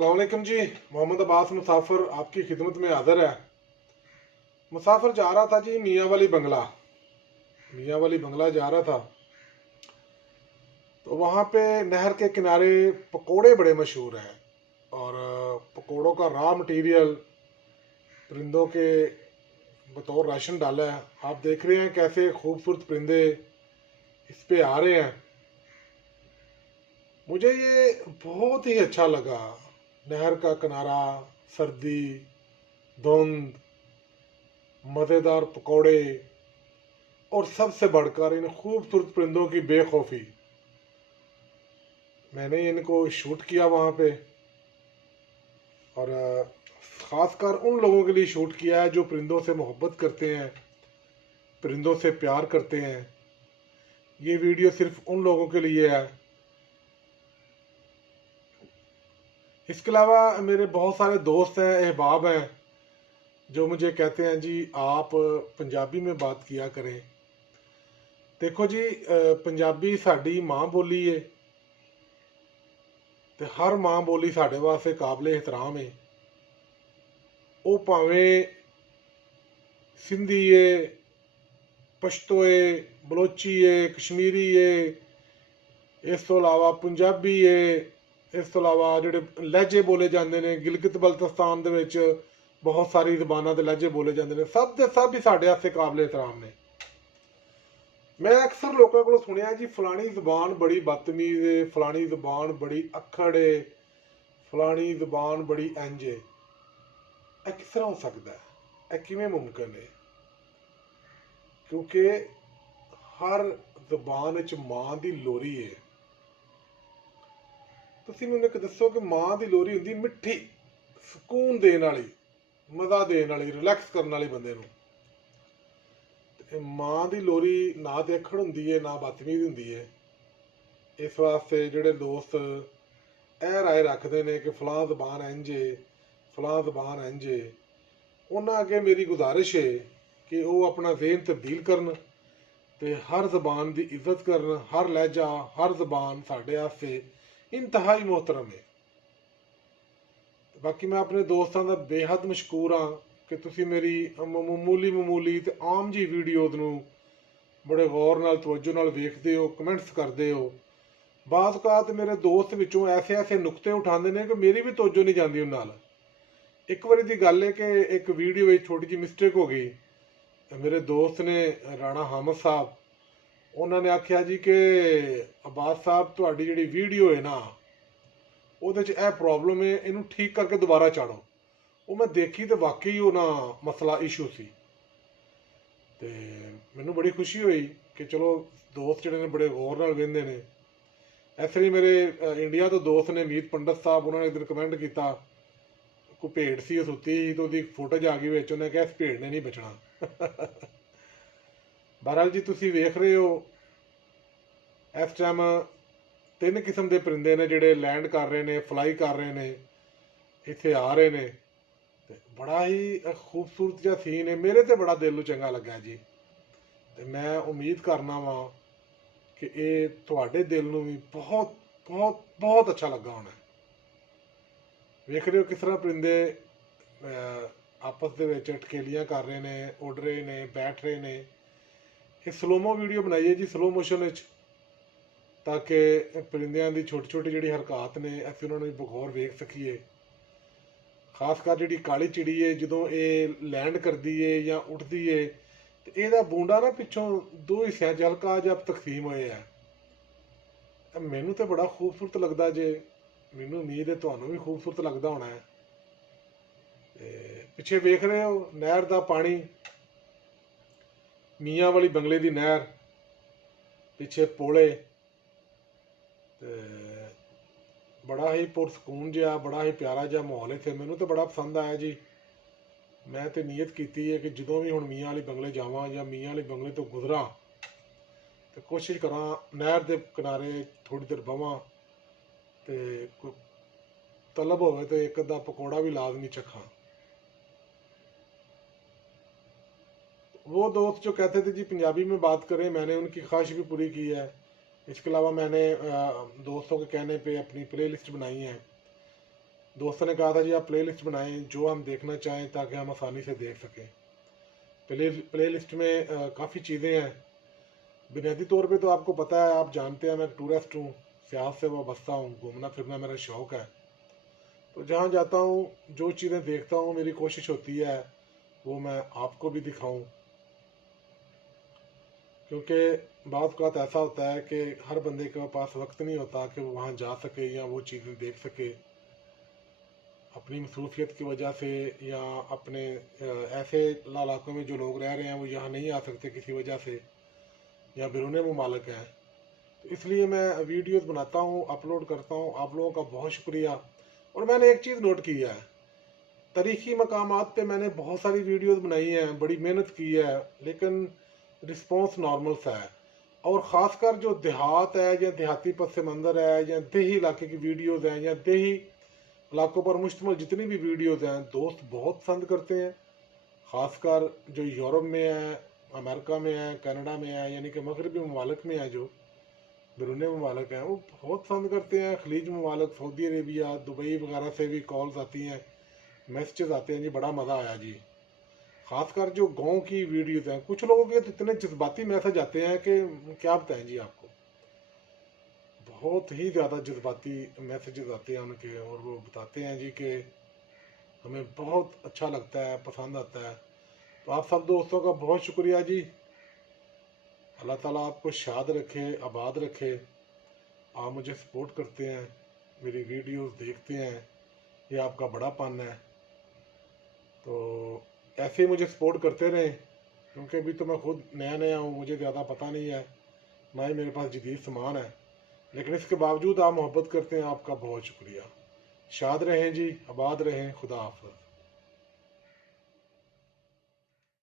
अस्सलाम वालेकुम जी। मोहम्मद अब्बास मुसाफिर आपकी खिदमत में हाजिर है। मुसाफिर जा रहा था जी मियाँ वाली बंगला जा रहा था। तो वहाँ पे नहर के किनारे पकोड़े बड़े मशहूर हैं। और पकोड़ों का रॉ मटेरियल परिंदों के बतौर राशन डाला है। आप देख रहे हैं कैसे खूबसूरत परिंदे इस पे आ रहे हैं। मुझे ये बहुत ही अच्छा लगा। नहर का किनारा, सर्दी, धुंध, मज़ेदार पकोड़े और सबसे बढ़कर इन खूबसूरत परिंदों की बेखौफी। मैंने इनको शूट किया वहाँ पे। और ख़ासकर उन लोगों के लिए शूट किया है जो परिंदों से मोहब्बत करते हैं, परिंदों से प्यार करते हैं। ये वीडियो सिर्फ उन लोगों के लिए है। इसके अलावा मेरे बहुत सारे दोस्त हैं, अहबाब हैं, जो मुझे कहते हैं जी आप पंजाबी में बात किया करें। देखो जी, पंजाबी साड़ी माँ बोली है ਤੇ हर माँ बोली साढ़े वास्ते काबिल एहतराम है। वो भावें सिंधी है, पश्तो है, बलोची है, कश्मीरी है, इस तो अलावा पंजाबी है, इस तो अलावा ਜਿਹੜੇ ਲਹਿਜੇ ਬੋਲੇ ਜਾਂਦੇ ਨੇ गिलगित बल्तिस्तान ਦੇ ਵਿੱਚ बहुत सारी ਜ਼ਬਾਨਾਂ ਦੇ ਲਹਿਜੇ ਬੋਲੇ ਜਾਂਦੇ ਨੇ, ਸਭ ਦੇ ਸਭ ਹੀ ਸਾਡੇ ਵਾਸਤੇ ਕਾबिल एहतराम ਨੇ। मैं अक्सर लोगों को सुनिया जी फलानी जबान बड़ी बदतमीज है, फलानी जबान बड़ी अखड़ है, फलानी जबान बड़ी इंज है। यह किस तरह हो सकता है? यह किमें मुमकिन है? क्योंकि हर जबान च मां की लोरी है। तुसीं मैनूं एक दसो कि मां की लोरी हुंदी मिठी, सुकून देने वाली, मज़ा देने वाली, रिलैक्स करने वाली बंदे नूं। मां की लोरी ना तो अखड़ हुंदी है ना बदतमीज हुंदी है। इस वास्ते जिहड़े दोस्त ਇਹ ਰਾਏ ਰੱਖਦੇ ਨੇ कि फलां जबान इंज है, फलां जबान इंज है, उन्हां अगे मेरी गुजारिश है कि वो अपना ज़हन तब्दील करन ते हर जबान की इज्जत करन। हर लहजा, हर जबान साढ़े वास्ते इंतहाई मोहतरम है। बाकी मैं अपने दोस्तों का बेहद मशकूर हाँ कि तुसी मेरी मामूली ते आम जी वीडियोज़ नूं बड़े गौर नाल तवज्जो नाल वेखदे हो, कमेंट्स करते हो। बाज़ औकात मेरे दोस्त विचों ऐसे ऐसे नुकते उठाते हैं कि मेरी भी तवज्जो नहीं जाती उन नाल। एक बारी की गल है कि एक वीडियो में छोटी जी मिस्टेक हो गई। मेरे दोस्त ने राणा हामिद साहब, उन्होंने आख्या जी कि अब्बास साहब तुहाडी जिहड़ी वीडियो है ना ਉਹਦੇ 'ਚ ਇਹ प्रॉब्लम है, ਇਹਨੂੰ ठीक करके दोबारा चाड़ो। वो मैं देखी तो वाकई वो ना मसला इशू सी। तो मैनू बड़ी खुशी हुई कि चलो दोस्त जिहड़े ने बड़े गौर नाल वेंदे ने। इस तरह मेरे इंडिया तो दोस्त ने मीत पंडित साहब, उन्होंने एक दिन कमेंट किया, कोई भेड़ सी सुती ही तो उसकी फोटोज आ गई बिच, उन्हें कहा इस भेड़ ने नहीं बचना। बहरहाल जी तुसी वेख रहे हो इस टाइम तीन किस्म के परिंदे ने जिहड़े लैंड कर रहे हैं, फ्लाई कर रहे हैं, इत्थे आ रहे हैं। ते बड़ा ही खूबसूरत जिहा सीन है, मेरे तो बड़ा दिल नूं चंगा लगा जी। ते मैं उम्मीद करना वा कि ये तुहाडे दिल नूं भी बहुत बहुत बहुत अच्छा लगा होना। वेख रहे हो किस तरह परिंदे आपस दे विच टकेलियां कर रहे हैं, उड़ रहे हैं, बैठ रहे हैं। ये स्लोमो वीडियो बनाई है जी, स्लो मोशन विच, ताकि परिंदियां दी छोटी छोटी जिहड़ी हरकत ने असीं उन्हां नूं बगौर वेख सकीए। खासकर जिहड़ी काली चिड़ी है जदों ये लैंड करती है या उठती है तो ਇਹਦਾ बूंदा ना पिछों दो हिस्सों च हल्का जिहा तकसीम होए है। मैनू तो बड़ा खूबसूरत लगता जे, मैनू उम्मीद है तुहानूं भी खूबसूरत लगता होना है। पिछे वेख रहे हो नहर का पानी, मियाँ वाली बंगले की नहर, पिछे पोले, बड़ा ही पुरसकून जिहा, बड़ा ही प्यारा जिहा माहौल इत्थे। मैनू तो बड़ा पसंद आया जी। मैं तो नीयत की है कि जो भी हुण मियाँ वाली बंगले जावां या मियाँ वाली बंगले तो गुजरां तो कोशिश करा नहर के किनारे थोड़ी देर बवां तो कोई तलब होवे तो एक अद्धा पकौड़ा भी लाजमी चखां। वो दोस्त जो कहते थे जी पंजाबी में बात करें, मैंने उनकी ख्वाहिश भी पूरी की है। इसके अलावा मैंने दोस्तों के कहने पे अपनी प्ले लिस्ट बनाई है। दोस्तों ने कहा था जी आप प्लेलिस्ट बनाएं जो हम देखना चाहें ताकि हम आसानी से देख सकें। प्लेलिस्ट में काफ़ी चीज़ें हैं। बुनियादी तौर पे तो आपको पता है, आप जानते हैं मैं टूरिस्ट हूँ, सियाहत से वाबस्ता हूँ, घूमना फिरना मेरा शौक़ है। तो जहाँ जाता हूँ, जो चीज़ें देखता हूँ, मेरी कोशिश होती है वो मैं आपको भी दिखाऊं, क्योंकि बात बात ऐसा होता है कि हर बंदे के पास वक्त नहीं होता कि वो वहाँ जा सके या वो चीज़ें देख सके। अपनी मसरूफियत की वजह से या अपने ऐसे इलाकों में जो लोग रह रहे हैं वो यहाँ नहीं आ सकते किसी वजह से, या बैरून मुमालिक हैं। तो इसलिए मैं वीडियोस बनाता हूँ, अपलोड करता हूँ। आप लोगों का बहुत शुक्रिया। और मैंने एक चीज़ नोट की है, तारीखी मकामात पे मैंने बहुत सारी वीडियोस बनाई हैं, बड़ी मेहनत की है, लेकिन रिस्पॉन्स नॉर्मल सा है। और ख़ासकर जो देहात है या देहाती पस मंज़र है या देही इलाके की वीडियोस हैं या देही इलाकों पर मुश्तमिल जितनी भी वीडियोस हैं, दोस्त बहुत पसंद करते हैं। ख़ासकर जो यूरोप में है, अमेरिका में है, कनाडा में है, यानी कि मगरबी ममालिक में है, जो बैरून ममालिक हैं, वो बहुत पसंद करते हैं। खलीज ममालिक, सऊदी अरेबिया, दुबई वगैरह से भी कॉल्स आती हैं, मैसेजेस आते हैं जी बड़ा मज़ा आया जी। खासकर जो गांव की वीडियोस हैं, कुछ लोगों के तो इतने जज्बाती मैसेज आते हैं कि क्या बताएं जी आपको, बहुत ही ज़्यादा जज्बाती मैसेजेस आते हैं उनके, और वो बताते हैं जी कि हमें बहुत अच्छा लगता है, पसंद आता है। तो आप सब दोस्तों का बहुत शुक्रिया जी। अल्लाह ताला आपको शाद रखे, आबाद रखे। आप मुझे सपोर्ट करते हैं, मेरी वीडियोस देखते हैं, ये आपका बड़ापन है। तो ऐसे ही मुझे सपोर्ट करते रहें, क्योंकि अभी तो मैं खुद नया नया हूँ, मुझे ज़्यादा पता नहीं है, ना ही मेरे पास जदीद सामान है। लेकिन इसके बावजूद आप मोहब्बत करते हैं, आपका बहुत शुक्रिया। शाद रहें जी, आबाद रहें। खुदा हाफ़िज़।